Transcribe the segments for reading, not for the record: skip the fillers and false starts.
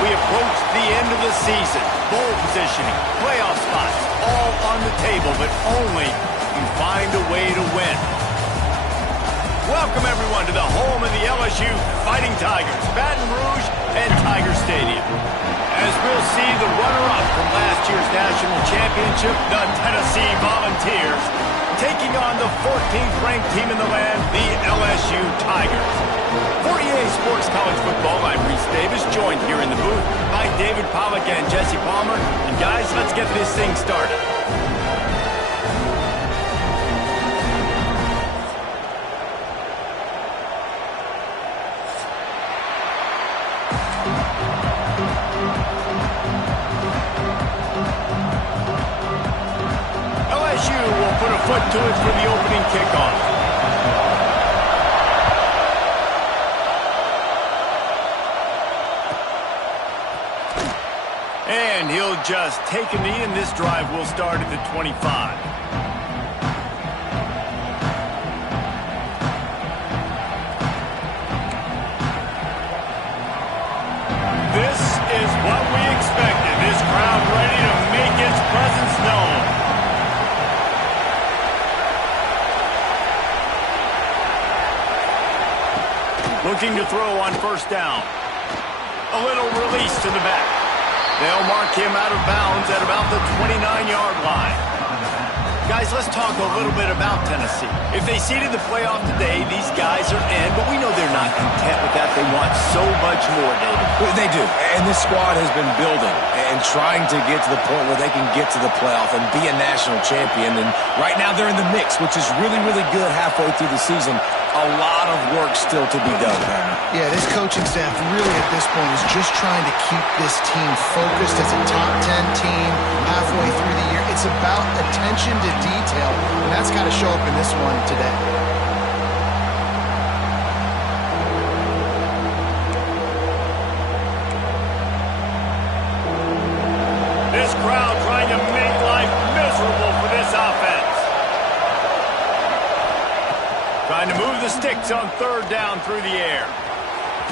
we approach the end of the season. Bowl positioning, playoff spots, all on the table, but only if you find a way to win. Welcome, everyone, to the home of the LSU Fighting Tigers, Baton Rouge and Tiger Stadium. As we'll see the runner-up from last year's national championship, the Tennessee Volunteers, taking on the 14th ranked team in the land, the LSU Tigers. For EA Sports College Football, I'm Reese Davis, joined here in the booth by David Pollack and Jesse Palmer. And guys, let's get this thing started. LSU will put a foot to it for the opening kickoff. And he'll just take a knee, and this drive will start at the 25. This is what we expected. This crowd ready to make its presence known. Looking to throw on first down. A little release to the back. They'll mark him out of bounds at about the 29-yard line. Guys, let's talk a little bit about Tennessee. If they seeded the playoff today, these guys are in, but we know they're not content with that. They want so much more, David. Well, they do, and this squad has been building and trying to get to the point where they can get to the playoff and be a national champion. And right now they're in the mix, which is really, really good halfway through the season. A lot of work still to be done. Yeah, this coaching staff really at this point is just trying to keep this team focused as a top 10 team halfway through the year. It's about attention to detail, and that's got to show up in this one today. This crowd trying to make life miserable for this offense. Trying to move the sticks on third down through the air.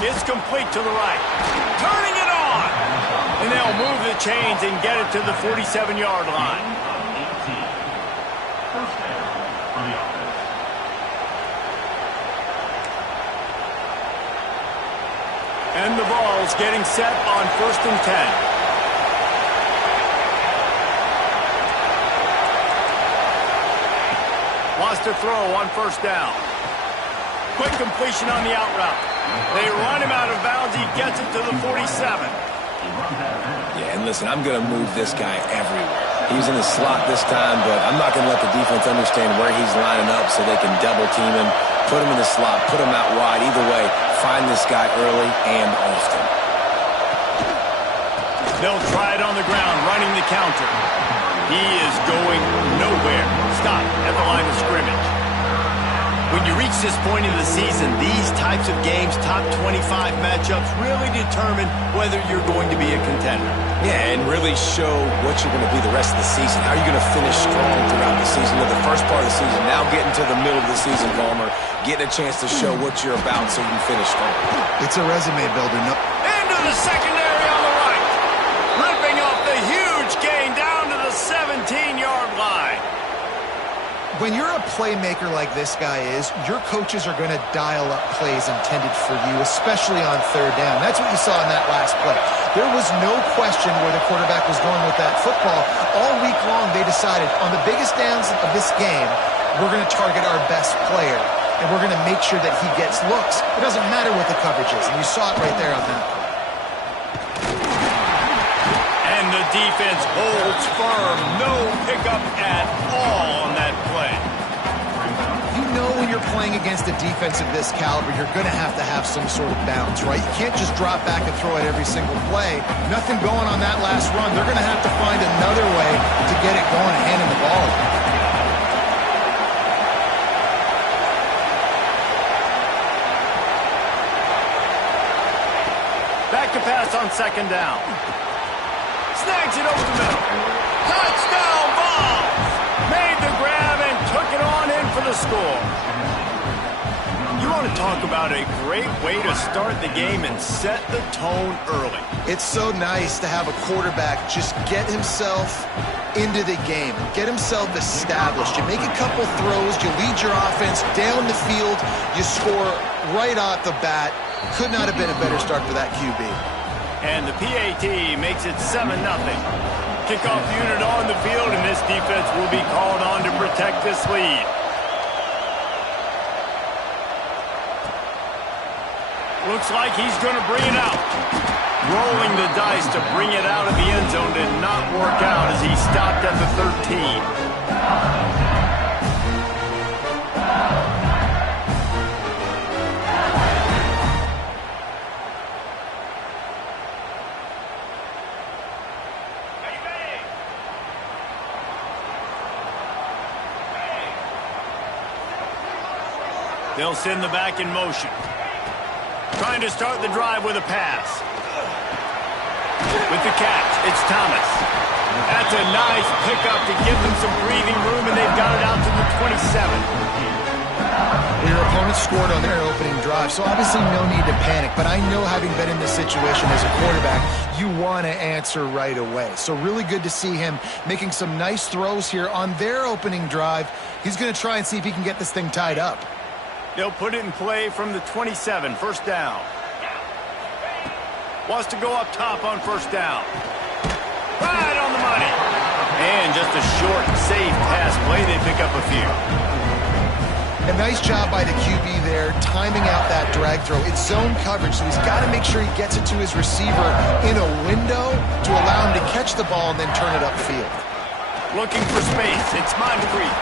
It's complete to the right. Turning it on. And they'll move the chains and get it to the 47-yard line. And the ball's getting set on 1st and 10. Wants to throw on first down. Quick completion on the out route. They run him out of bounds. He gets it to the 47. Yeah, and listen, I'm going to move this guy everywhere. He's in the slot this time, but I'm not going to let the defense understand where he's lining up so they can double team him, put him in the slot, put him out wide. Either way, find this guy early and often. They'll try it on the ground, running the counter. He is going nowhere. Stop at the line of scrimmage. When you reach this point in the season, these types of games, top 25 matchups, really determine whether you're going to be a contender. Yeah, and really show what you're going to be the rest of the season. How are you going to finish strong throughout the season? The first part of the season, now getting to the middle of the season, Palmer, getting a chance to show what you're about so you can finish strong. It's a resume builder. Into the secondary on the right. Ripping off the huge gain down to the 17-yard line. When you're a playmaker like this guy is, your coaches are going to dial up plays intended for you, especially on third down. That's what you saw in that last play. There was no question where the quarterback was going with that football. All week long, they decided on the biggest downs of this game, we're going to target our best player, and we're going to make sure that he gets looks. It doesn't matter what the coverage is, and you saw it right there on that play. And the defense holds firm. No pickup at all on that play. You know when you're playing against a defense of this caliber, you're going to have some sort of bounce, right? You can't just drop back and throw it every single play. Nothing going on that last run. They're going to have to find another way to get it going and handing the ball. Back to pass on second down. Snags it over the middle. Touchdown ball! Made the grab and took it on in for the score. You want to talk about a great way to start the game and set the tone early. It's so nice to have a quarterback just get himself into the game, get himself established. You make a couple throws, you lead your offense down the field, you score right off the bat. Could not have been a better start for that QB. And the PAT makes it 7-0. Kickoff unit on the field, and this defense will be called on to protect this lead. Looks like he's going to bring it out. Rolling the dice to bring it out of the end zone did not work out as he stopped at the 13. They'll send the back in motion. Trying to start the drive with a pass. With the catch, it's Thomas. That's a nice pickup to give them some breathing room, and they've got it out to the 27. Your opponent scored on their opening drive, so obviously no need to panic. But I know, having been in this situation as a quarterback, you want to answer right away. So really good to see him making some nice throws here on their opening drive. He's going to try and see if he can get this thing tied up. They'll put it in play from the 27, first down. Wants to go up top on first down. Right on the money. And just a short, safe pass play. They pick up a few. A nice job by the QB there, timing out that drag throw. It's zone coverage, so he's got to make sure he gets it to his receiver in a window to allow him to catch the ball and then turn it upfield. Looking for space. It's Moncrief.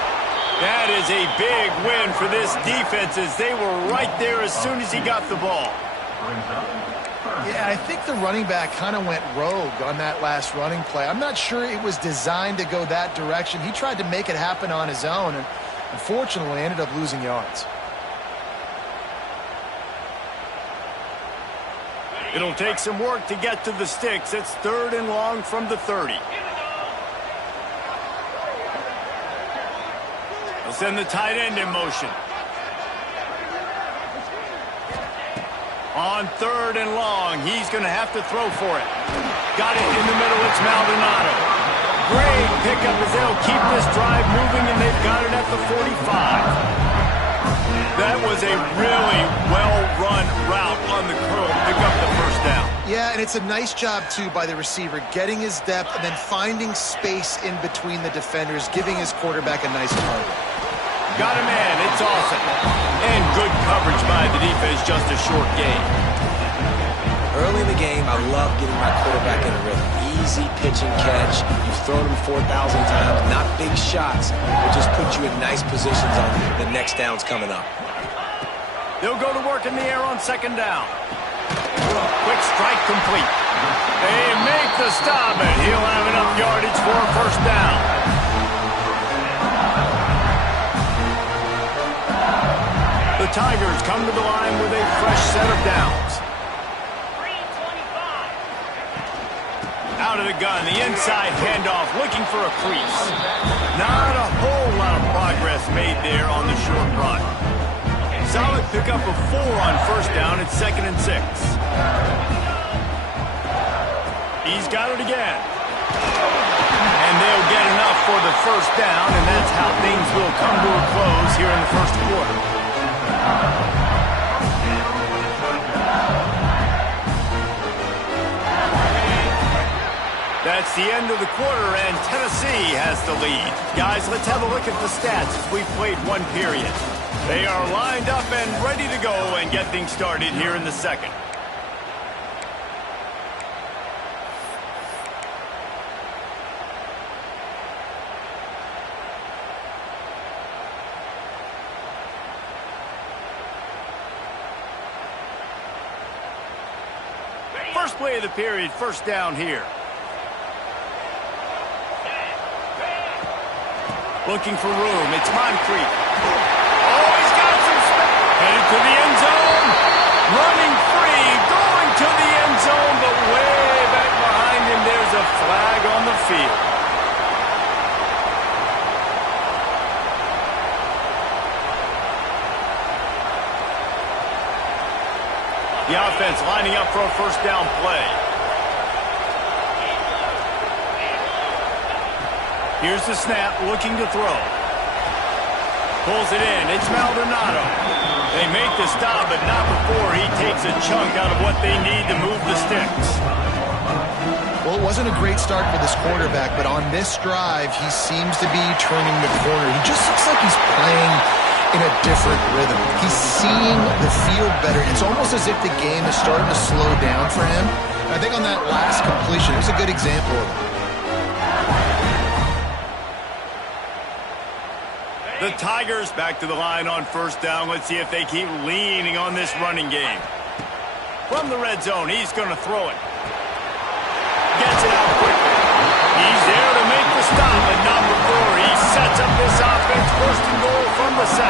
That is a big win for this defense, as they were right there as soon as he got the ball. Yeah, I think the running back kind of went rogue on that last running play. I'm not sure it was designed to go that direction. He tried to make it happen on his own, and unfortunately ended up losing yards. It'll take some work to get to the sticks. It's 3rd and long from the 30. They'll send the tight end in motion. On 3rd and long, he's going to have to throw for it. Got it in the middle. It's Maldonado. Great pickup as they'll keep this drive moving, and they've got it at the 45. That was a really well-run route on the curl. Pick up the first down. Yeah, and it's a nice job, too, by the receiver, getting his depth and then finding space in between the defenders, giving his quarterback a nice target. Got a man. It's awesome. And good coverage by the defense, just a short gain. Early in the game, I love getting my quarterback in a rhythm. Easy pitch and catch. You've thrown him 4,000 times. Not big shots, but just put you in nice positions on the next downs coming up. They'll go to work in the air on 2nd down. Quick strike complete. They make the stop, and he'll have enough yardage for a first down. The Tigers come to the line with a fresh set of downs. Out of the gun, the inside handoff, looking for a crease. Not a whole lot of progress made there on the short run. Solid pickup of 4 on first down. It's 2nd and 6. He's got it again. And they'll get enough for the first down, and that's how things will come to a close here in the first quarter. That's the end of the quarter, and Tennessee has the lead. Guys, let's have a look at the stats as we've played one period. They are lined up and ready to go and get things started here in the second. First play of the period, first down here. Looking for room. It's Moncrief. Oh, he's got some space. Headed to the end zone. Running free. Going to the end zone, but way back behind him, there's a flag on the field. The offense lining up for a first down play. Here's the snap, looking to throw. Pulls it in. It's Maldonado. They make the stop, but not before he takes a chunk out of what they need to move the sticks. Well, it wasn't a great start for this quarterback, but on this drive, he seems to be turning the corner. He just looks like he's playing in a different rhythm. He's seeing the field better. It's almost as if the game is starting to slow down for him. And I think on that last completion, it was a good example of it. The Tigers back to the line on first down. Let's see if they keep leaning on this running game. From the red zone, he's going to throw it. Gets it out quickly. He's there to make the stop, but not before he sets up this offense. First and goal from the 7.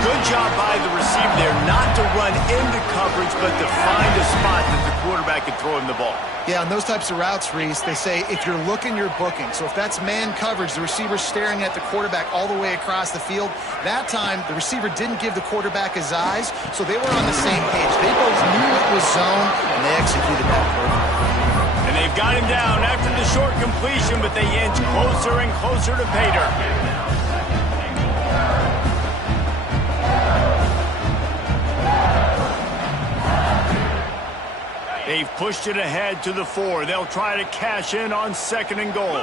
Good job by the receiver there not to run into coverage, but to find a spot that the quarterback can throw him the ball. Yeah, on those types of routes, Reese, they say if you're looking, you're booking. So if that's man coverage, the receiver's staring at the quarterback all the way across the field. That time, the receiver didn't give the quarterback his eyes, so they were on the same page. They both knew it was zone, and they executed that perfectly. And they've got him down after the short completion, but they inch closer and closer to pay dirt. They've pushed it ahead to the 4. They'll try to cash in on second and goal.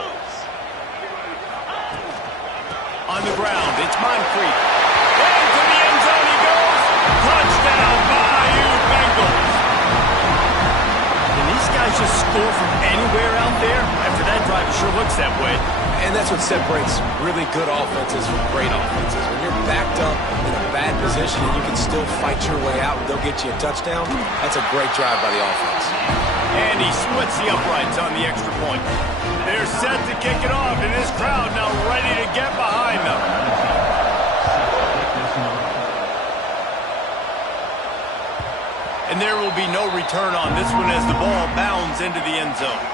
On the ground, it's Moncrief. Into the end zone he goes. Touchdown, Bayou Bengals. Can these guys just score from anywhere out there? After that drive, it sure looks that way. And that's what separates really good offenses from great offenses. When you're backed up in a bad position and you can still fight your way out and they'll get you a touchdown, that's a great drive by the offense. And he splits the uprights on the extra point. They're set to kick it off, and this crowd now ready to get behind them. And there will be no return on this one as the ball bounds into the end zone.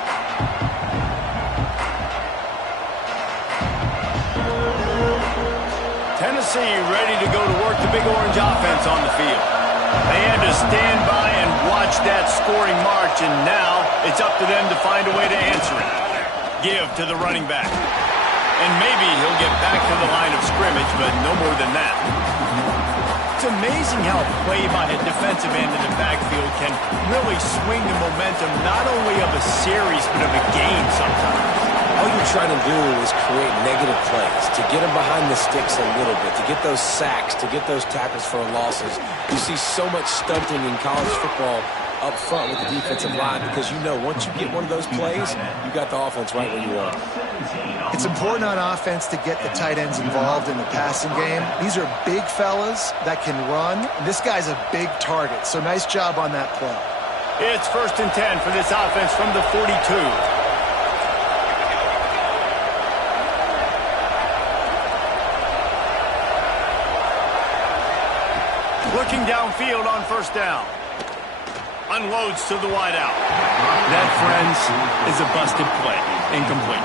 Tennessee ready to go to work the Big Orange offense on the field. They had to stand by and watch that scoring march, and now it's up to them to find a way to answer it. Give to the running back. And maybe he'll get back to the line of scrimmage, but no more than that. It's amazing how a play by a defensive end in the backfield can really swing the momentum not only of a series, but of a game sometimes. All you're trying to do is create negative plays, to get them behind the sticks a little bit, to get those sacks, to get those tackles for losses. You see so much stunting in college football up front with the defensive line because you know once you get one of those plays, you got the offense right where you want. It's important on offense to get the tight ends involved in the passing game. These are big fellas that can run. This guy's a big target, so nice job on that play. It's 1st and 10 for this offense from the 42. Looking downfield on first down. Unloads to the wideout. That, friends, is a busted play. Incomplete.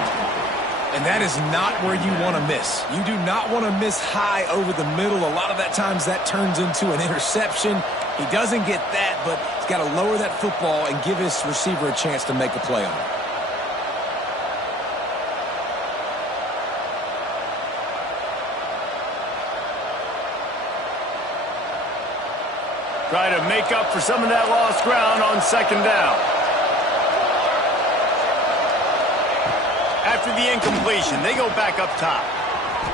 And that is not where you want to miss. You do not want to miss high over the middle. A lot of that times that turns into an interception. He doesn't get that, but he's got to lower that football and give his receiver a chance to make a play on it. Try to make up for some of that lost ground on second down. After the incompletion, they go back up top.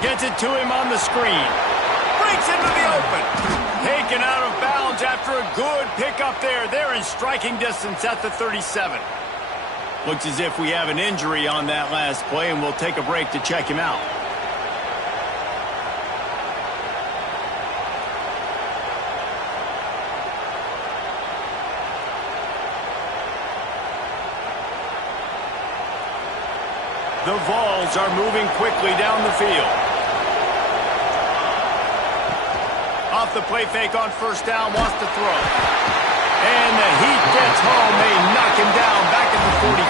Gets it to him on the screen. Breaks into the open. Taken out of bounds after a good pickup there. They're in striking distance at the 37. Looks as if we have an injury on that last play, and we'll take a break to check him out. The Vols are moving quickly down the field. Off the play fake on first down, wants to throw. And the heat gets home. They knock him down back at the 45.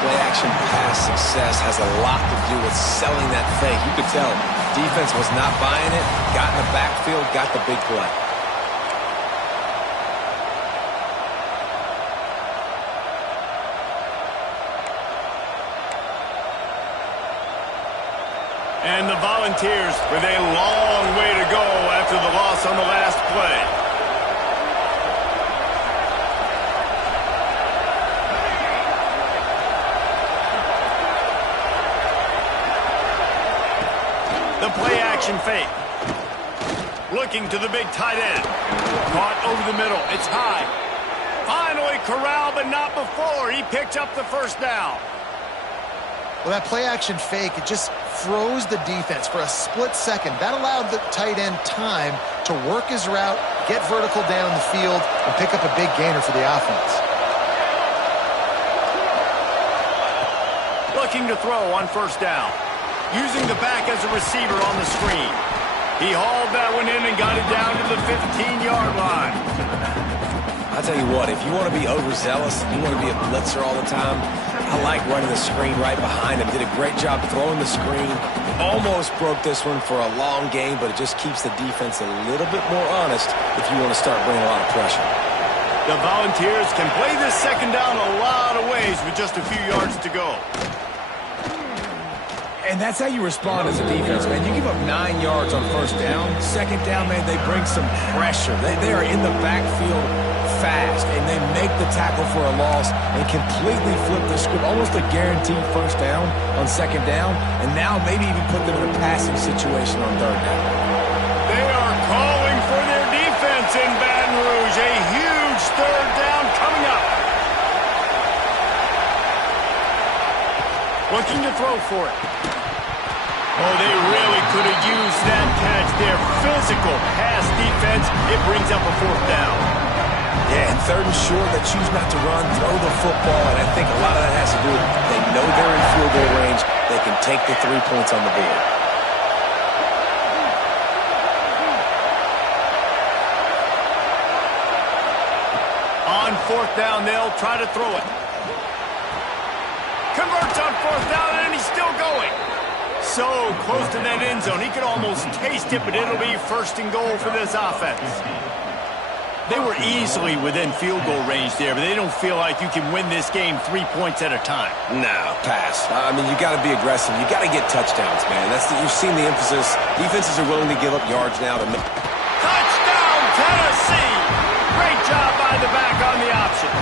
Play action pass success has a lot to do with selling that fake. You could tell Defense was not buying it, got in the backfield, got the big play. And the Volunteers with a long way to go after the loss on the last play. The play action fake. Looking to the big tight end. Caught over the middle. It's high. Finally corralled, but not before. He picked up the first down. Well, that play action fake, it just froze the defense for a split second. That allowed the tight end time to work his route, get vertical down the field, and pick up a big gainer for the offense. Looking to throw on first down. Using the back as a receiver on the screen. He hauled that one in and got it down to the 15-yard line. I'll tell you what, if you want to be overzealous, you want to be a blitzer all the time, I like running the screen right behind him. Did a great job throwing the screen. Almost broke this one for a long game, but it just keeps the defense a little bit more honest if you want to start bringing a lot of pressure. The Volunteers can play this second down a lot of ways with just a few yards to go. And that's how you respond as a defense, man. You give up 9 yards on first down. Second down, man, they bring some pressure. They are in the backfield fast, and they make the tackle for a loss and completely flip the script. Almost a guaranteed first down on second down, and now maybe even put them in a passing situation on third down. They are calling for their defense in Baton Rouge. A huge third down coming up. Looking to throw for it. Oh, they really could have used that catch there. Physical pass defense. It brings up a fourth down. Yeah, and third and short, they choose not to run, throw the football, and I think a lot of that has to do with they know they're in field goal range. They can take the 3 points on the board. On fourth down, they'll try to throw it. Converts on fourth down, and he's still going. So close to that end zone. He could almost taste it, but it'll be first and goal for this offense. They were easily within field goal range there, but they don't feel like you can win this game 3 points at a time. No, pass. I mean, you got to be aggressive. You got to get touchdowns, man. You've seen the emphasis. Defenses are willing to give up yards now to make. Touchdown, Tennessee! Great job by the back on the option.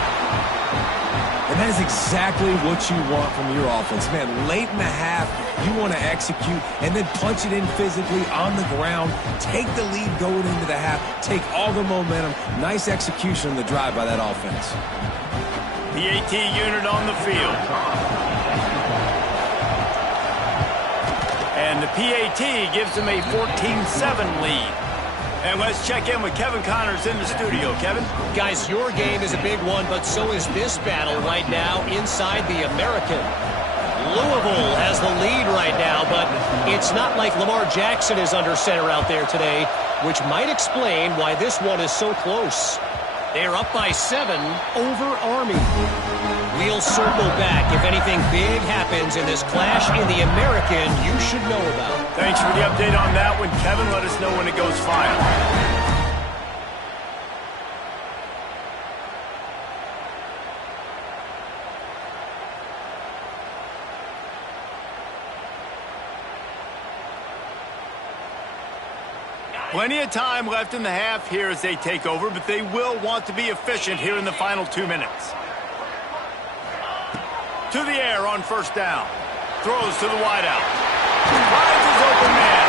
And that is exactly what you want from your offense. Man, late in the half, you want to execute and then punch it in physically on the ground. Take the lead going into the half. Take all the momentum. Nice execution on the drive by that offense. PAT unit on the field. And the PAT gives them a 14-7 lead. And let's check in with Kevin Connors in the studio. Kevin? Guys, your game is a big one, but so is this battle right now inside the American. Louisville has the lead right now, but it's not like Lamar Jackson is under center out there today, which might explain why this one is so close. They're up by 7 over Army. We'll circle back if anything big happens in this clash in the American you should know about. Thanks for the update on that one, Kevin. Let us know when it goes final. Plenty of time left in the half here as they take over, but they will want to be efficient here in the final 2 minutes. To the air on first down. Throws to the wideout. Finds his open man.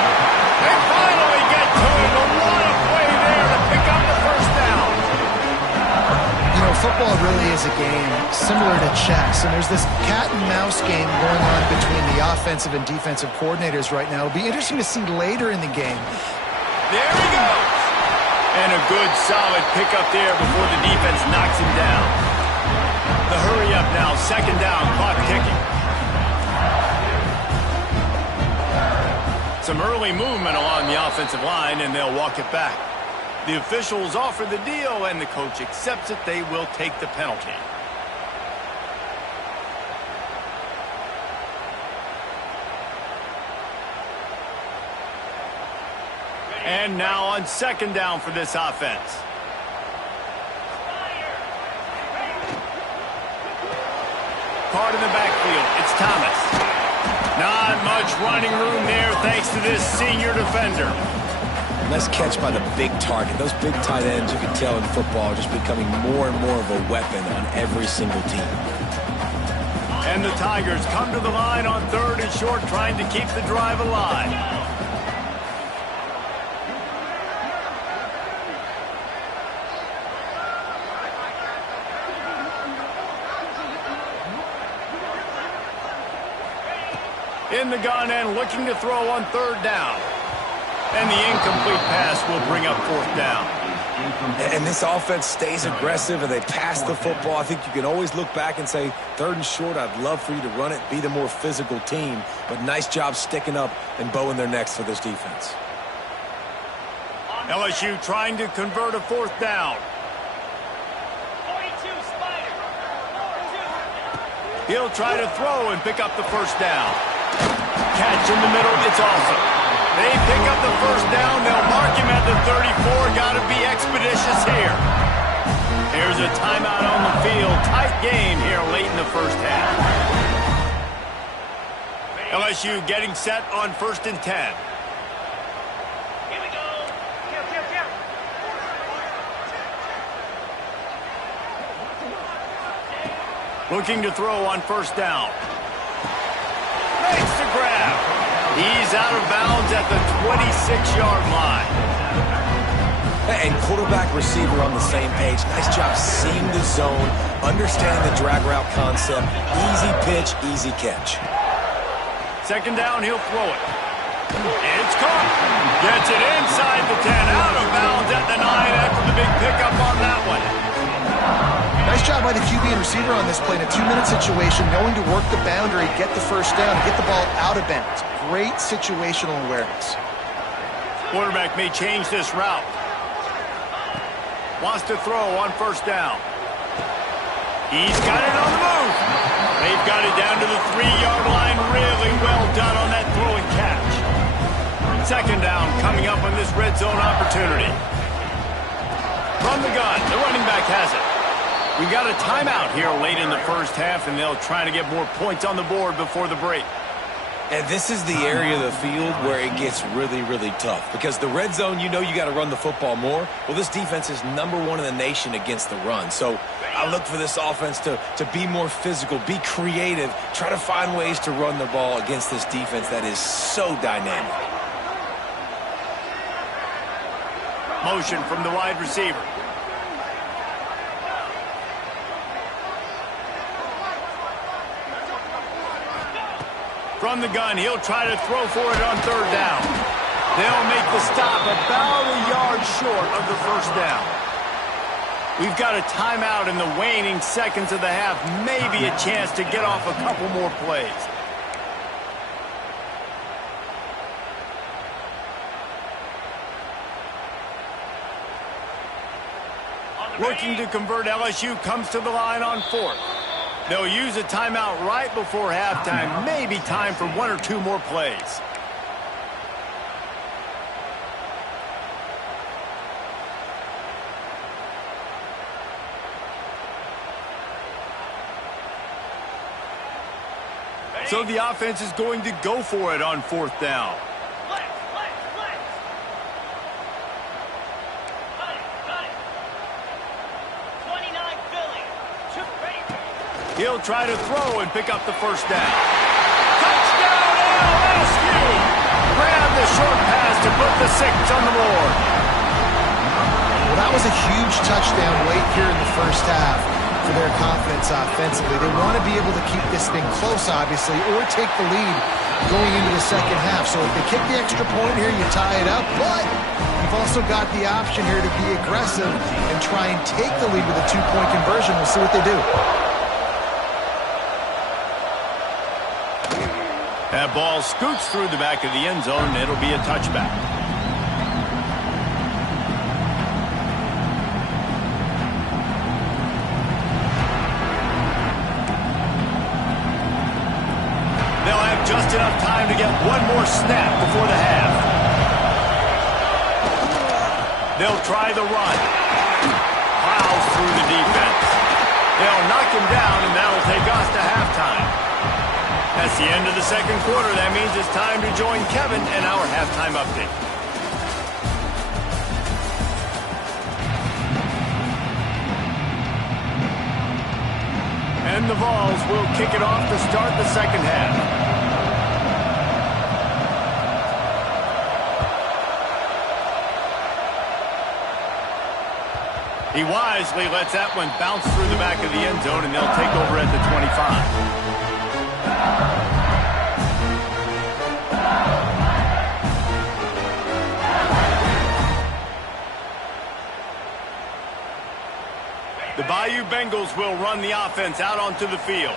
They finally get to it. A lot of play there to pick up the first down. You know, football really is a game similar to chess, and there's this cat and mouse game going on between the offensive and defensive coordinators right now. It'll be interesting to see later in the game. There he goes. And a good, solid pickup there before the defense knocks him down. The hurry up now, second down, clock ticking. Some early movement along the offensive line, and they'll walk it back. The officials offer the deal, and the coach accepts it. They will take the penalty. And now on second down for this offense. Card in the backfield. It's Thomas. Not much running room there thanks to this senior defender. Nice catch by the big target. Those big tight ends, you can tell in football, are just becoming more and more of a weapon on every single team. And the Tigers come to the line on 3rd and short, trying to keep the drive alive. In the gun and looking to throw on 3rd down. And the incomplete pass will bring up 4th down. And this offense stays aggressive and they pass the football. I think you can always look back and say, 3rd and short, I'd love for you to run it, be the more physical team. But nice job sticking up and bowing their necks for this defense. LSU trying to convert a 4th down. He'll try to throw and pick up the 1st down. Catch in the middle, it's awesome. They pick up the 1st down, they'll mark him at the 34. Got to be expeditious here. There's a timeout on the field. Tight game here late in the 1st half. LSU getting set on 1st and 10. Here we go. Looking to throw on 1st down. Makes the grab. He's out of bounds at the 26-yard line. And quarterback receiver on the same page. Nice job seeing the zone, understanding the drag route concept. Easy pitch, easy catch. 2nd down, he'll throw it. It's caught. Gets it inside the 10, out of bounds at the 9 after the big pickup on that one. Nice job by the QB and receiver on this play in a 2-minute situation, knowing to work the boundary, get the 1st down, get the ball out of bounds. Great situational awareness. Quarterback may change this route. Wants to throw on 1st down. He's got it on the move. They've got it down to the 3-yard line. Really well done on that throw and catch. 2nd down coming up on this red zone opportunity. From the gun, the running back has it. We've got a timeout here late in the 1st half, and they'll try to get more points on the board before the break. And this is the area of the field where it gets really, really tough. Because the red zone, you know you got to run the football more. Well, this defense is #1 in the nation against the run. So I look for this offense to be more physical, be creative, try to find ways to run the ball against this defense that is so dynamic. Motion from the wide receiver. From the gun, he'll try to throw for it on 3rd down. They'll make the stop about a yard short of the 1st down. We've got a timeout in the waning seconds of the half. Maybe a chance to get off a couple more plays. Working to convert, LSU comes to the line on 4th. They'll use a timeout right before halftime. Maybe time for 1 or 2 more plays. So the offense is going to go for it on 4th down. He'll try to throw and pick up the 1st down. Touchdown, LSU! Grab the short pass to put the 6 on the board. Well, that was a huge touchdown late here in the 1st half for their confidence offensively. They want to be able to keep this thing close, obviously, or take the lead going into the 2nd half. So if they kick the extra point here, you tie it up. But you've also got the option here to be aggressive and try and take the lead with a 2-point conversion. We'll see what they do. That ball scoots through the back of the end zone, and it'll be a touchback. They'll have just enough time to get one more snap before the half. They'll try the run. Plows through the defense. They'll knock him down, and that'll take us to halftime. That's the end of the second quarter. That means it's time to join Kevin in our halftime update. And the Vols will kick it off to start the second half. He wisely lets that one bounce through the back of the end zone, and they'll take over at the 25. The Bayou Bengals will run the offense out onto the field.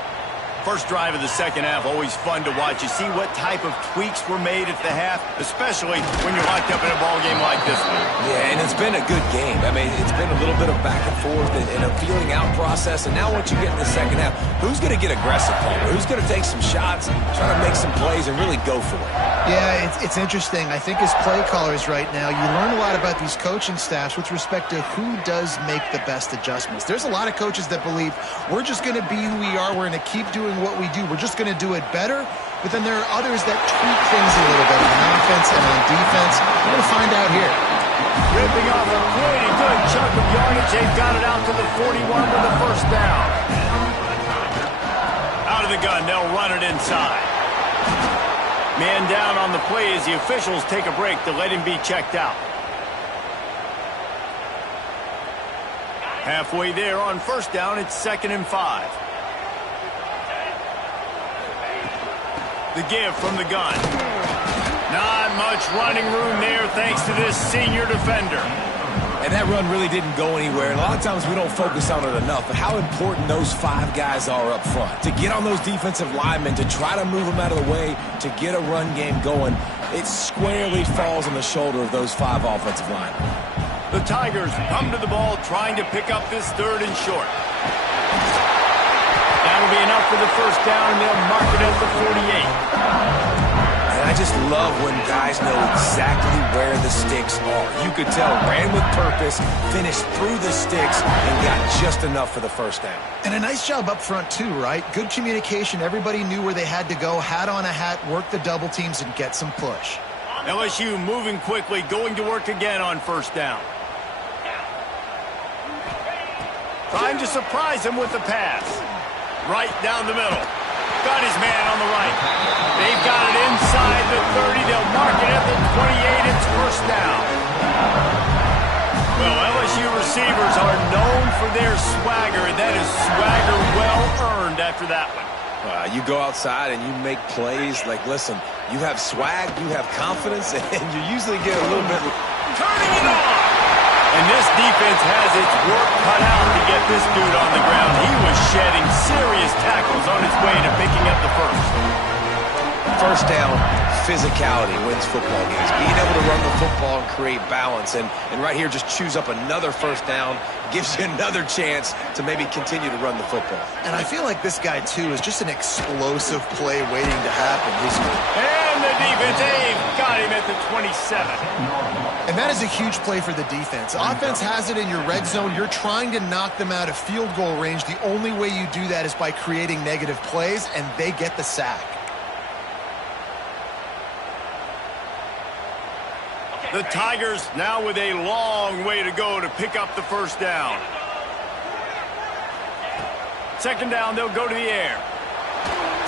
First drive of the second half, always fun to watch. You see what type of tweaks were made at the half, especially when you're locked up in a ball game like this one. Yeah, and it's been a good game. I mean, it's been a little bit of back and forth and a feeling out process. And now once you get in the second half, who's going to get aggressive, Palmer? Who's going to take some shots, try to make some plays, and really go for it? Yeah, it's interesting. I think as play callers right now, you learn a lot about these coaching staffs with respect to who does make the best adjustments. There's a lot of coaches that believe we're just going to be who we are. We're going to keep doing what we do. We're just going to do it better. But then there are others that tweak things a little bit on offense and on defense. We're going to find out here. Ripping off a pretty good chunk of yardage. They've got it out to the 41 with the first down. Out of the gun, they'll run it inside. Man down on the play as the officials take a break to let him be checked out. Halfway there on first down, it's 2nd and 5. The give from the gun. Not much running room there thanks to this senior defender. And that run really didn't go anywhere. And a lot of times we don't focus on it enough, but how important those 5 guys are up front. To get on those defensive linemen, to try to move them out of the way, to get a run game going, it squarely falls on the shoulder of those 5 offensive linemen. The Tigers come to the ball trying to pick up this 3rd and short. That'll be enough for the first down, and they'll mark it at the 48. And I just love when guys know exactly where the sticks are. You could tell ran with purpose, finished through the sticks, and got just enough for the first down. And a nice job up front too, right? Good communication. Everybody knew where they had to go, hat on a hat, work the double teams, and get some push. LSU moving quickly, going to work again on first down. Trying to surprise him with the pass. Right down the middle. Got his man on the right. They've got it inside the 30. They'll mark it at the 28. It's first down. Well, LSU receivers are known for their swagger. That is swagger well earned after that one. You go outside and you make plays. Like, listen, you have swag, you have confidence, and you usually get a little bit... Turning it on! And this defense has its work cut out to get this dude on the ground. He was shedding serious tackles on his way to picking up the first. First down, physicality wins football games. Being able to run the football and create balance. And right here, just choose up another first down. Gives you another chance to maybe continue to run the football. And I feel like this guy, too, is just an explosive play waiting to happen. And the defense, they've got him at the 27. And that is a huge play for the defense. Offense has it in your red zone. You're trying to knock them out of field goal range. The only way you do that is by creating negative plays, and they get the sack. The Tigers now with a long way to go to pick up the first down. Second down, they'll go to the air.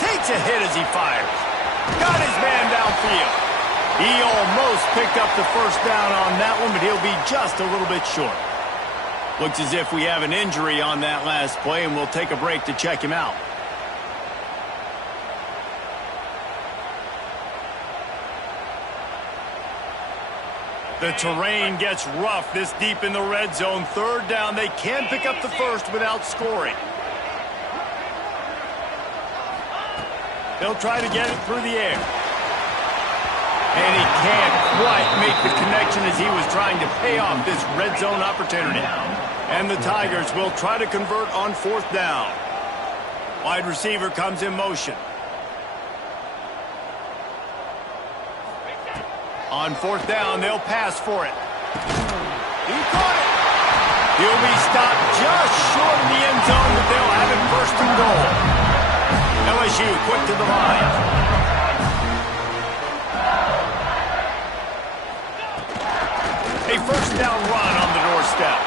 Takes a hit as he fires. Got his man downfield. He almost picked up the first down on that one, but he'll be just a little bit short. Looks as if we have an injury on that last play, and we'll take a break to check him out. The terrain gets rough this deep in the red zone. Third down, they can pick up the first without scoring. They'll try to get it through the air. And he can't quite make the connection as he was trying to pay off this red zone opportunity. And the Tigers will try to convert on fourth down. Wide receiver comes in motion. On fourth down, they'll pass for it. He caught it. He'll be stopped just short of the end zone, but they'll have it first and goal. LSU quick to the line. A first down run on the doorstep.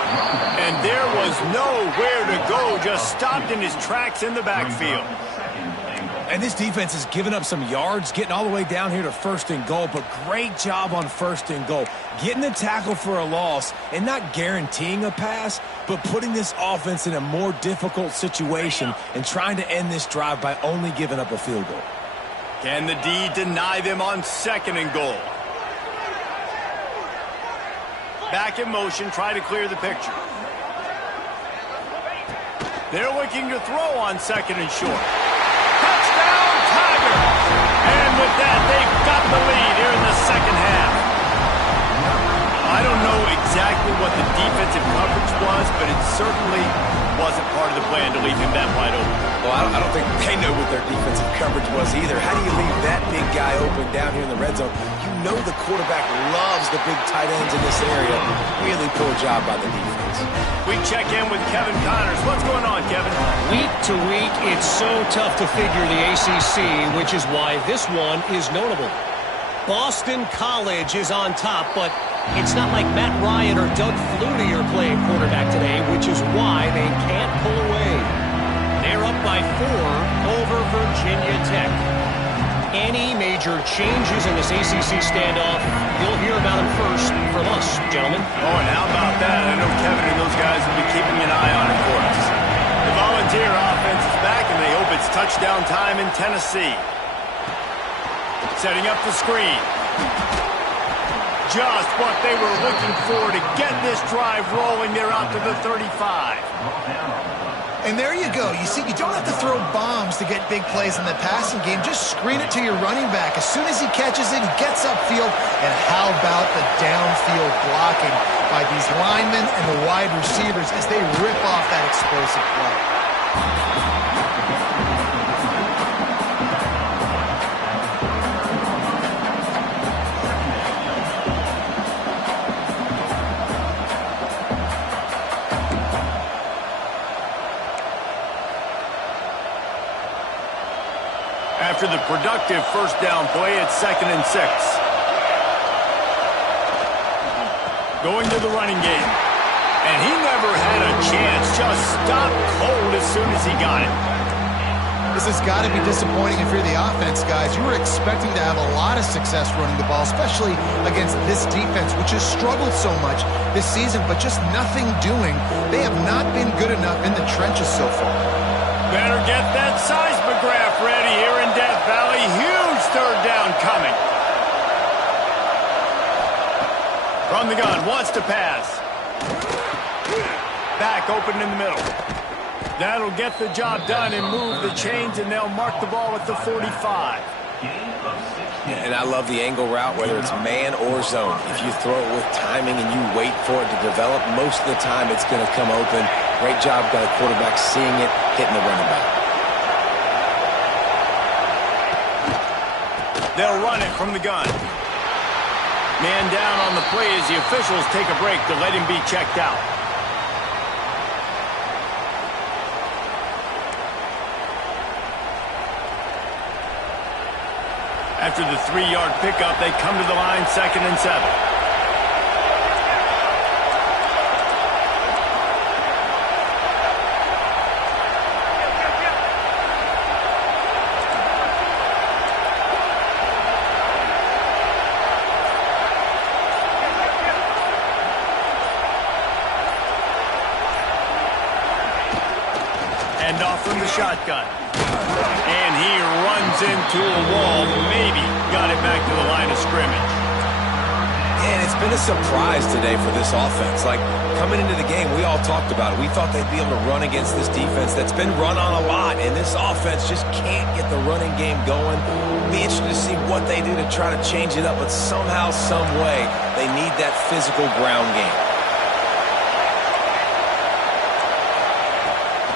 And there was nowhere to go, just stopped in his tracks in the backfield. And this defense has given up some yards, getting all the way down here to first and goal, but great job on first and goal. Getting the tackle for a loss and not guaranteeing a pass, but putting this offense in a more difficult situation and trying to end this drive by only giving up a field goal. Can the D deny them on second and goal? Back in motion, try to clear the picture. They're looking to throw on second and short. Touchdown, Tigers! And with that, they've got the lead here in the second half. I don't know exactly what the defensive coverage was, but it certainly wasn't part of the plan to leave him that wide open. Well, I don't think they know what their defensive coverage was either. How do you leave that big guy open down here in the red zone? You know the quarterback loves the big tight ends in this area. Really poor job by the defense. We check in with Kevin Connors. What's going on, Kevin? Week to week, it's so tough to figure the ACC, which is why this one is notable. Boston College is on top, but it's not like Matt Ryan or Doug Flutie are playing quarterback today, which is why they can't pull away. They're up by 4 over Virginia Tech. Any major changes in this ACC standoff, you'll hear about them first from us, gentlemen. Oh, and how about that? I know Kevin and those guys will be keeping an eye on it for us. The Volunteer offense is back, and they hope it's touchdown time in Tennessee. Setting up the screen. Just what they were looking for to get this drive rolling. They're out to the 35. And there you go. You see, you don't have to throw bombs to get big plays in the passing game. Just screen it to your running back. As soon as he catches it, he gets upfield. And how about the downfield blocking by these linemen and the wide receivers as they rip off that explosive play? After the productive first down play, it's 2nd and 6. Going to the running game. And he never had a chance. Just stopped cold as soon as he got it. This has got to be disappointing if you're the offense, guys. You were expecting to have a lot of success running the ball, especially against this defense, which has struggled so much this season, but just nothing doing. They have not been good enough in the trenches so far. Better get that seismograph ready here in Death Valley. Huge third down coming. From the gun, wants to pass. Back open in the middle. That'll get the job done and move the chains, and they'll mark the ball at the 45. And I love the angle route, whether it's man or zone. If you throw it with timing and you wait for it to develop, most of the time it's going to come open. Great job by the quarterback seeing it, hitting the running back. They'll run it from the gun. Man down on the play as the officials take a break to let him be checked out. After the 3-yard pickup, they come to the line, 2nd and 7. And off from the shotgun. And he runs into a wall. Maybe got it back to the line of scrimmage. And it's been a surprise today for this offense. Like, coming into the game, we all talked about it. We thought they'd be able to run against this defense that's been run on a lot. And this offense just can't get the running game going. Be interested to see what they do to try to change it up. But somehow, some way, they need that physical ground game.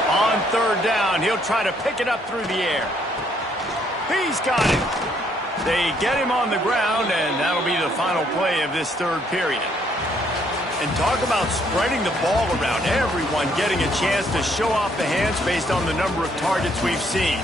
On third down, he'll try to pick it up through the air. He's got it. They get him on the ground, and that'll be the final play of this third period. And talk about spreading the ball around. Everyone getting a chance to show off the hands based on the number of targets we've seen.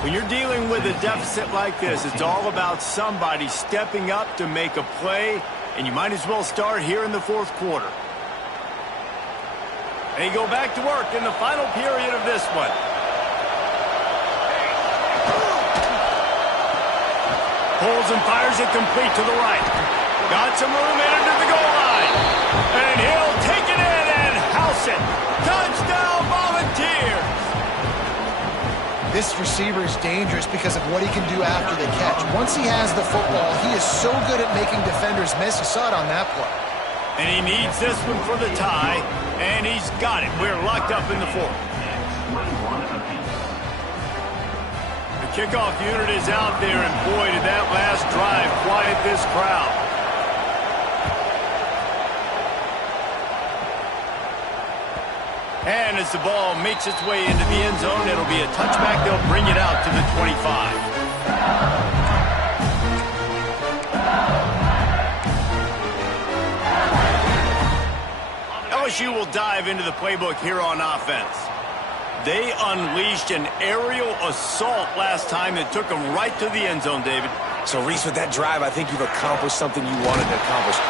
When you're dealing with a deficit like this, it's all about somebody stepping up to make a play, and you might as well start here in the fourth quarter. They go back to work in the final period of this one. Pulls and fires it complete to the right. Got some room in into the goal line. And he'll take it in and house it. Touchdown, Volunteers! This receiver is dangerous because of what he can do after the catch. Once he has the football, he is so good at making defenders miss. You saw it on that play. And he needs this one for the tie, and he's got it. We're locked up in the fourth. The kickoff unit is out there, and boy, did that last drive quiet this crowd. And as the ball makes its way into the end zone, it'll be a touchback. They'll bring it out to the 25. LSU will dive into the playbook here on offense. They unleashed an aerial assault last time that took them right to the end zone, David. So, Reese, with that drive, I think you've accomplished something you wanted to accomplish.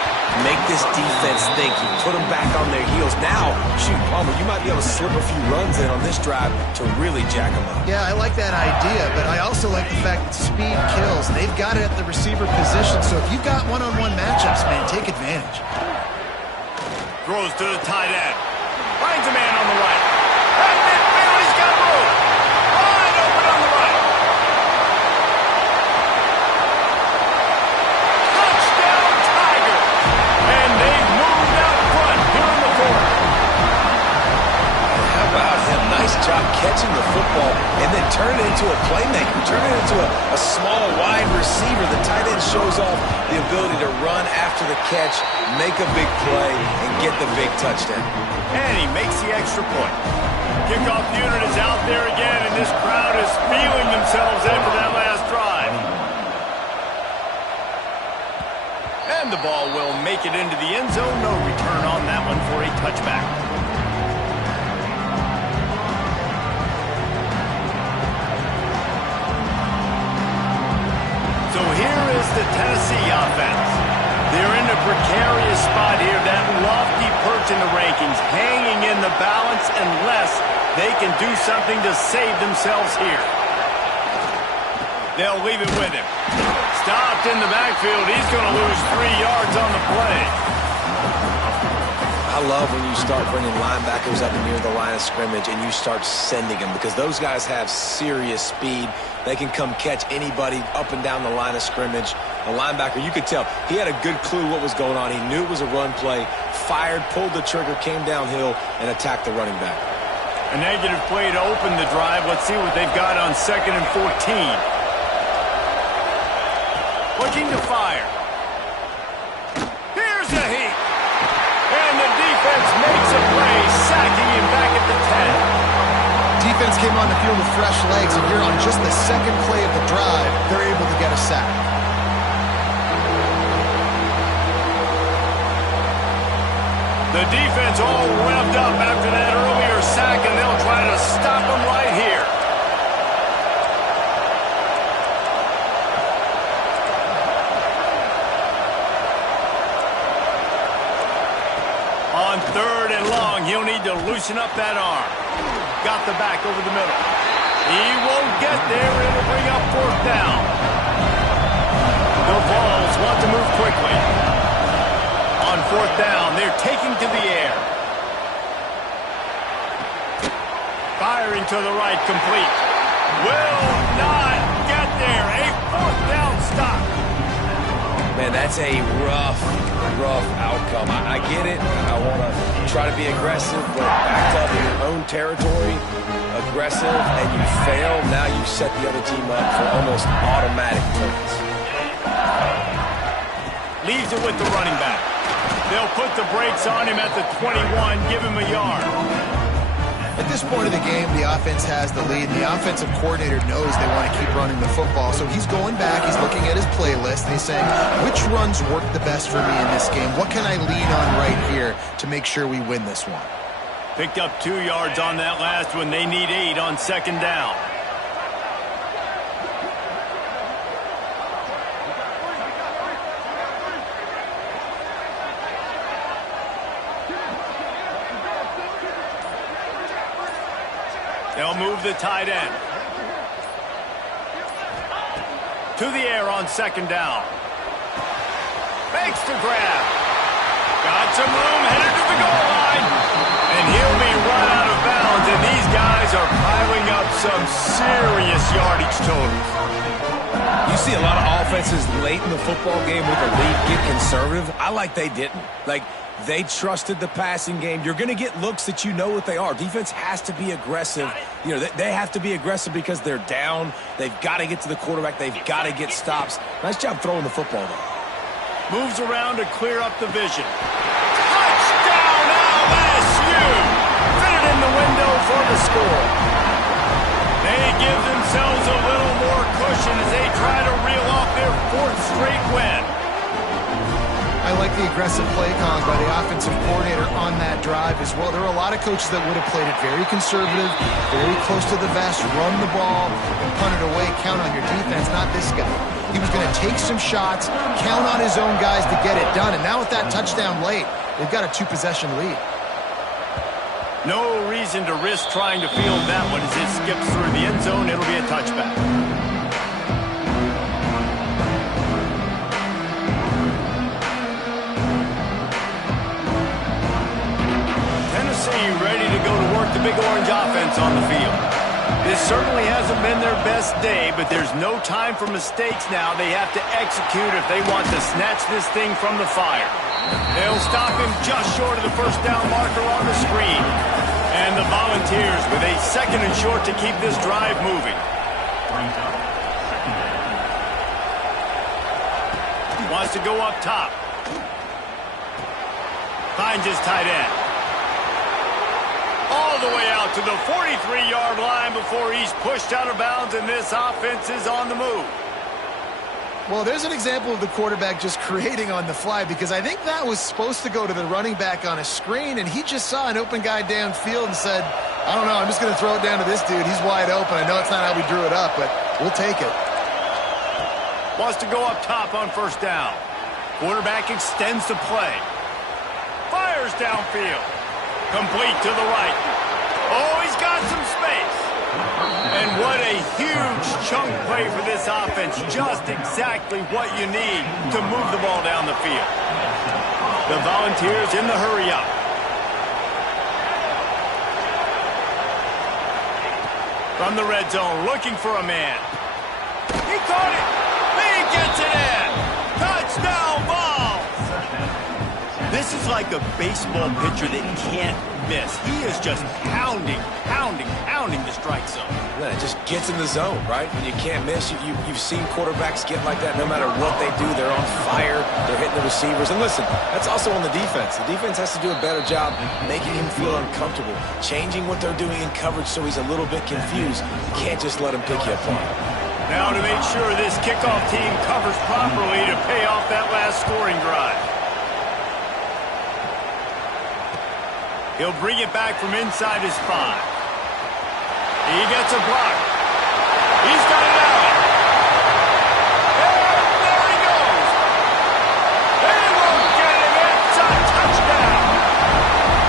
Make this defense think. You put them back on their heels. Now, shoot, Palmer, you might be able to slip a few runs in on this drive to really jack them up. Yeah, I like that idea, but I also like the fact that speed kills. They've got it at the receiver position, so if you've got one-on-one matchups, man, take advantage. Throws to the tight end. Finds a man on the right. Right midfield, he's got room. Wide open on the right. Touchdown, Tigers. And they've moved out front here in the fourth. How about him? Nice job catching the football and then turn it into a playmaker. Turn it into a small, wide receiver. The tight end shows off the ability to run after the catch, make a big play, and get the big touchdown. And he makes the extra point. Kickoff unit is out there again, and this crowd is feeling themselves after that last drive. And the ball will make it into the end zone. No return on that one for a touchback. So here is the Tennessee offense. They're in a precarious spot here, that lofty perch in the rankings, hanging in the balance unless they can do something to save themselves here. They'll leave it with him. Stopped in the backfield. He's going to lose 3 yards on the play. I love when you start bringing linebackers up near the line of scrimmage and you start sending them because those guys have serious speed. They can come catch anybody up and down the line of scrimmage. A linebacker, you could tell, he had a good clue what was going on. He knew it was a run play, fired, pulled the trigger, came downhill, and attacked the running back. A negative play to open the drive. Let's see what they've got on 2nd and 14. Looking to fire. Here's a heat. And the defense makes a play, sacking him back at the 10. Defense came on the field with fresh legs, and here on just the second play of the drive, they're able to get a sack. The defense all revved up after that earlier sack, and they'll try to stop him right here. On 3rd and long, he'll need to loosen up that arm. Got the back over the middle. He won't get there. It'll bring up 4th down. The Vols want to move quickly. On fourth down. They're taking to the air. Firing to the right, complete. Will not get there. A fourth down stop. Man, that's a rough outcome. I get it. I want to try to be aggressive, but backed up in your own territory, aggressive, and you fail, now you set the other team up for almost automatic points. Leaves it with the running back. They'll put the brakes on him at the 21, give him a yard. At this point of the game, the offense has the lead, and the offensive coordinator knows they want to keep running the football. So he's going back, he's looking at his playlist, and he's saying, which runs work the best for me in this game? What can I lean on right here to make sure we win this one? Picked up 2 yards on that last one. They need 8 on second down. They'll move the tight end. To the air on second down. Makes the grab. Got some room, headed to the goal line. And he'll be run out of bounds. And these guys are piling up some serious yardage totals. You see a lot of offenses late in the football game with a lead get conservative. I like they didn't. Like, they trusted the passing game. You're going to get looks that you know what they are. Defense has to be aggressive. You know, they have to be aggressive because they're down. They've got to get to the quarterback. They've got to get stops. Nice job throwing the football, though. Moves around to clear up the vision. Touchdown, LSU! Fit it in the window for the score. They give themselves a little more cushion as they try to reel off their 4th straight win. I like the aggressive play calling by the offensive coordinator on that drive as well. There are a lot of coaches that would have played it very conservative, very close to the vest, run the ball, and punt it away, count on your defense, not this guy. He was going to take some shots, count on his own guys to get it done, and now with that touchdown late, they've got a 2-possession lead. No reason to risk trying to field that one as it skips through the end zone. It'll be a touchback. Ready to go to work the Big Orange offense on the field. This certainly hasn't been their best day, but there's no time for mistakes now. They have to execute if they want to snatch this thing from the fire. They'll stop him just short of the first down marker on the screen. And the Volunteers with a 2nd and short to keep this drive moving. Wants to go up top. Finds his tight end. All the way out to the 43-yard line before he's pushed out of bounds, and this offense is on the move. Well, there's an example of the quarterback just creating on the fly, because I think that was supposed to go to the running back on a screen, and he just saw an open guy downfield and said, I don't know, I'm just going to throw it down to this dude. He's wide open. I know it's not how we drew it up, but we'll take it. Wants to go up top on first down. Quarterback extends the play. Fires downfield. Complete to the right. Oh, he's got some space. And what a huge chunk play for this offense. Just exactly what you need to move the ball down the field. The Volunteers in the hurry up. From the red zone, looking for a man. He caught it. He gets it in. Touchdown ball. This is like a baseball pitcher that can't miss. He is just pounding the strike zone. Yeah, it just gets in the zone, right? When you can't miss, you've seen quarterbacks get like that no matter what they do. They're on fire. They're hitting the receivers. And listen, that's also on the defense. The defense has to do a better job making him feel uncomfortable, changing what they're doing in coverage so he's a little bit confused. You can't just let him pick you apart. Now to make sure this kickoff team covers properly to pay off that last scoring drive. He'll bring it back from inside his 5. He gets a block. He's got it out. And there he goes. They won't get him. It's a touchdown.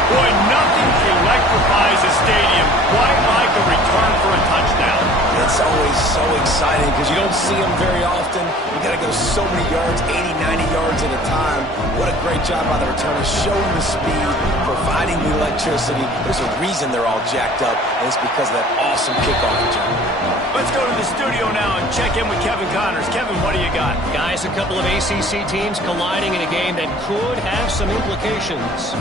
Boy, nothing electrifies a stadium quite like a return for a touchdown. It's always so exciting because you don't see them very often. You got to go so many yards, 80, 90 yards at a time. What a great job by the returners, showing the speed, providing the electricity. There's a reason they're all jacked up, and it's because of that awesome kickoff return. Let's go to the studio now and check in with Kevin Connors. Kevin, what do you got? Guys, a couple of ACC teams colliding in a game that could have some implications.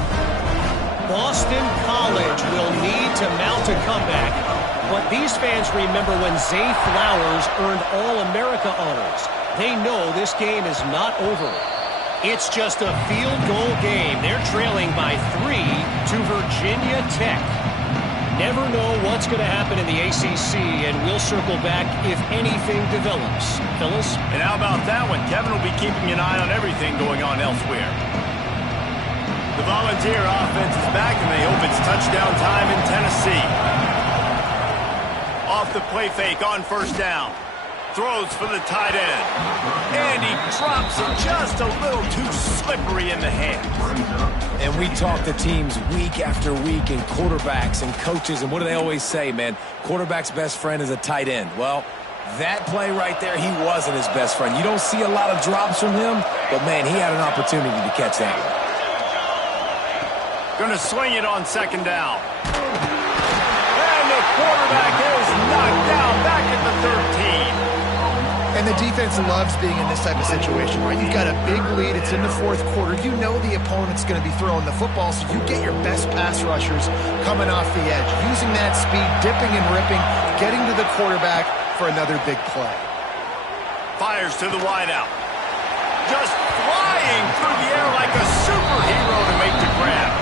Boston College will need to mount a comeback, but these fans remember when Zay Flowers earned All-America honors. They know this game is not over. It's just a field goal game. They're trailing by 3 to Virginia Tech. Never know what's going to happen in the ACC, and we'll circle back if anything develops. Phyllis? And how about that one? Kevin will be keeping an eye on everything going on elsewhere. The Volunteer offense is back, and they hope it's touchdown time in Tennessee. Off the play fake on first down. Throws for the tight end. And he drops it just a little too slippery in the hands. And we talk to teams week after week, and quarterbacks and coaches, and what do they always say, man? Quarterback's best friend is a tight end. Well, that play right there, he wasn't his best friend. You don't see a lot of drops from him, but, man, he had an opportunity to catch that one. Going to swing it on second down. And the quarterback is knocked down back at the 13. And the defense loves being in this type of situation, right? You've got a big lead. It's in the fourth quarter. You know the opponent's going to be throwing the football, so you get your best pass rushers coming off the edge, using that speed, dipping and ripping, getting to the quarterback for another big play. Fires to the wideout. Just flying through the air like a superhero to make the grab.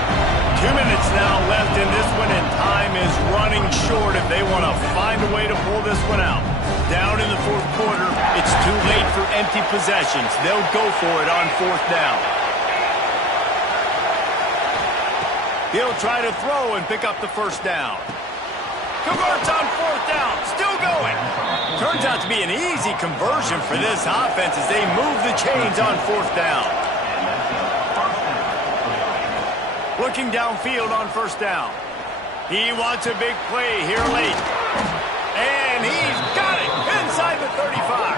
2 minutes now left in this one, and time is running short if they want to find a way to pull this one out. Down in the fourth quarter, it's too late for empty possessions. They'll go for it on fourth down. He'll try to throw and pick up the first down. Converts on fourth down, still going. Turns out to be an easy conversion for this offense as they move the chains on fourth down. Looking downfield on first down. He wants a big play here late. And he's got it inside the 35.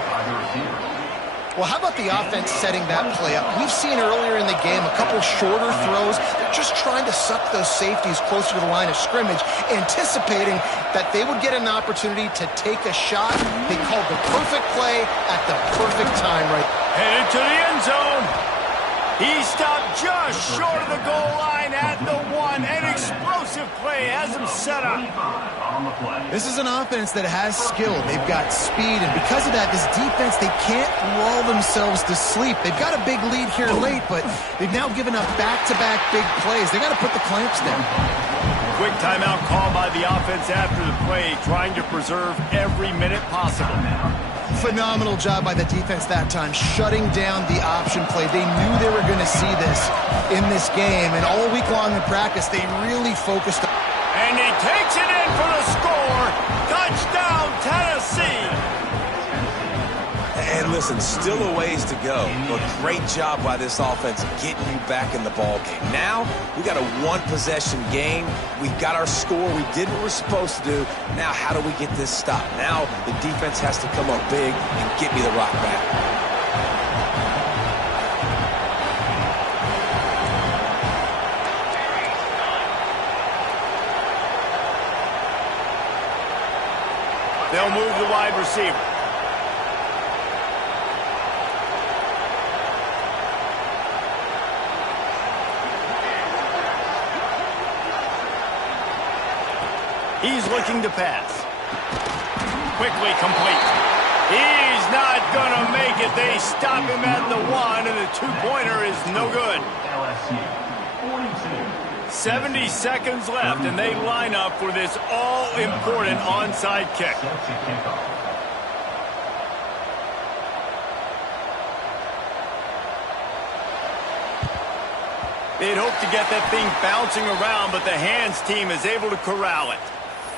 Well, how about the offense setting that play up? We've seen earlier in the game a couple shorter throws. They're just trying to suck those safeties closer to the line of scrimmage, anticipating that they would get an opportunity to take a shot. They called the perfect play at the perfect time right. Headed to the end zone. He stopped just short of the goal line at the 1. An explosive play has him set up. This is an offense that has skill. They've got speed, and because of that, this defense, they can't lull themselves to sleep. They've got a big lead here late, but they've now given up back-to-back big plays. They got to put the clamps down. Quick timeout call by the offense after the play, trying to preserve every minute possible. Phenomenal job by the defense that time, shutting down the option play. They knew they were going to see this in this game, and all week long in practice, they really focused. And he takes it in for the score. Touchdown, Tennessee. And listen, still a ways to go, but great job by this offense getting you back in the ball game. Now, we got a one-possession game. We got our score. We did what we're supposed to do. Now, how do we get this stopped? Now, the defense has to come up big and get me the rock back. They'll move the wide receiver. He's looking to pass. Quickly complete. He's not going to make it. They stop him at the 1, and the two-pointer is no good. LSU 70 seconds left, and they line up for this all-important onside kick. They'd hope to get that thing bouncing around, but the hands team is able to corral it.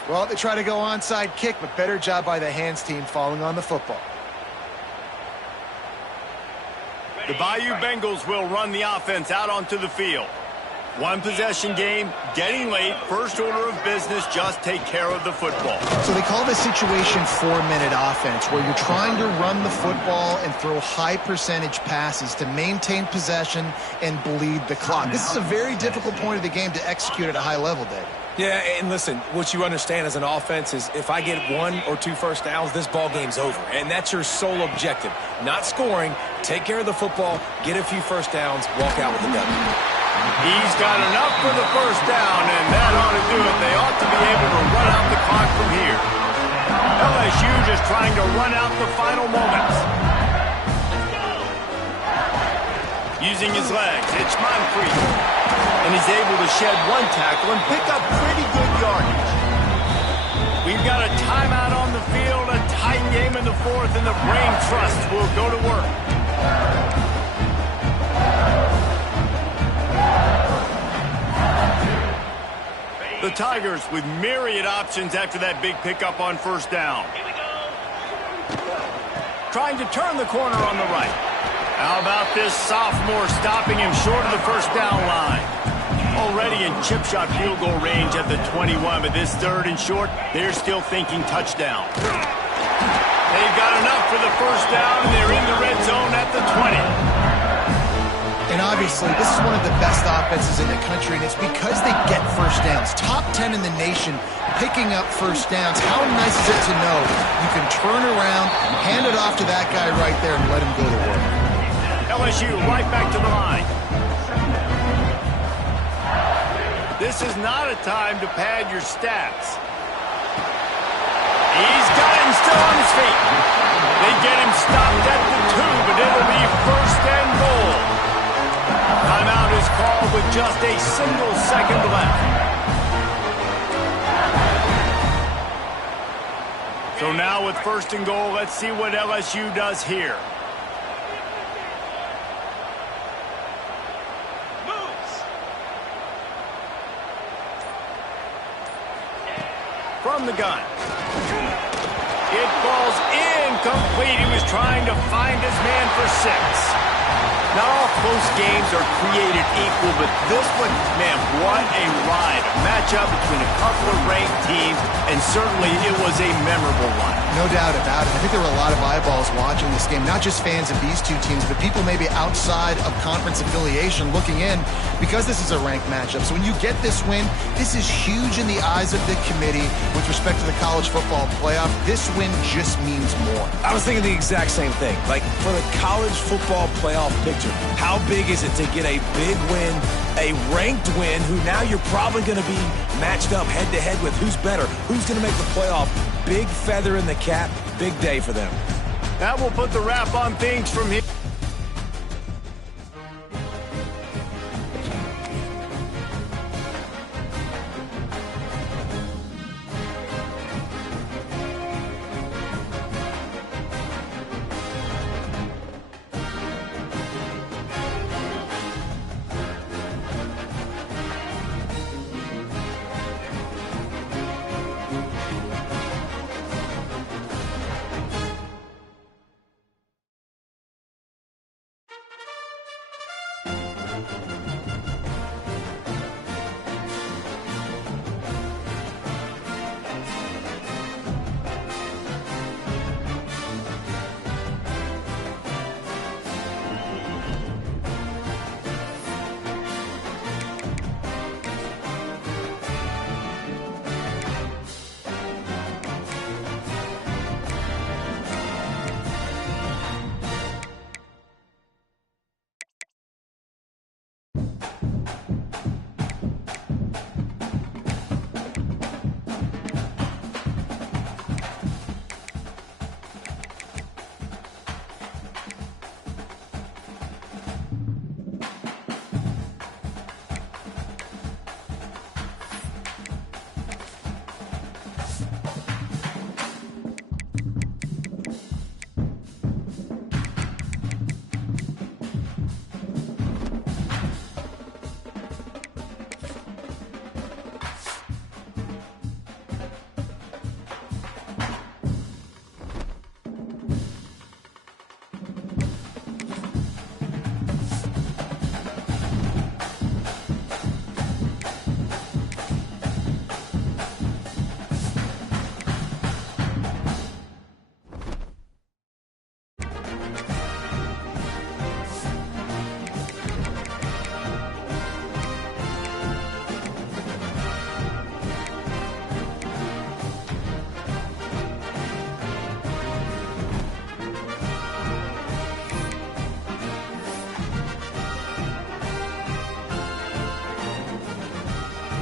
Well, they try to go onside kick, but better job by the hands team falling on the football. The Bayou Bengals will run the offense out onto the field. One possession game, getting late, first order of business, just take care of the football. So they call this situation 4-minute offense, where you're trying to run the football and throw high percentage passes to maintain possession and bleed the clock. This is a very difficult point of the game to execute at a high level, Dave. Yeah, and listen, what you understand as an offense is if I get 1 or 2 first downs, this ball game's over. And that's your sole objective. Not scoring, take care of the football, get a few first downs, walk out with the W. He's got enough for the first down, and that ought to do it. They ought to be able to run out the clock from here. LSU just trying to run out the final moments. Using his legs, it's Moncrief. And he's able to shed 1 tackle and pick up pretty good yardage. We've got a timeout on the field, a tight game in the 4th, and the brain trust will go to work. The Tigers with myriad options after that big pickup on first down. Here we go. Trying to turn the corner on the right. How about this sophomore stopping him short of the first down line? Already in chip shot field goal range at the 21, but this 3rd and short, they're still thinking touchdown. They've got enough for the first down, and they're in the red zone at the 20. And obviously, this is one of the best offenses in the country, and it's because they get first downs. Top 10 in the nation picking up first downs. How nice is it to know you can turn around, hand it off to that guy right there, and let him go to work. LSU right back to the line. This is not a time to pad your stats. He's got him still on his feet. They get him stopped at the 2, but it'll be first and goal. Timeout is called with just a single second left. So now with first and goal, let's see what LSU does here. From the gun. It falls incomplete. He was trying to find his man for 6. Not all close games are created equal, but this one, man, what a ride. A matchup between a couple of ranked teams, and certainly it was a memorable one. No doubt about it. I think there were a lot of eyeballs watching this game, not just fans of these two teams, but people maybe outside of conference affiliation looking in, because this is a ranked matchup. So when you get this win, this is huge in the eyes of the committee with respect to the college football playoff. This win just means more. I was thinking the exact same thing. Like, for the college football playoff picture, how big is it to get a big win, a ranked win, who now you're probably going to be matched up head-to-head with who's better, who's going to make the playoff. Big feather in the cap, big day for them. That will put the wrap on things from here.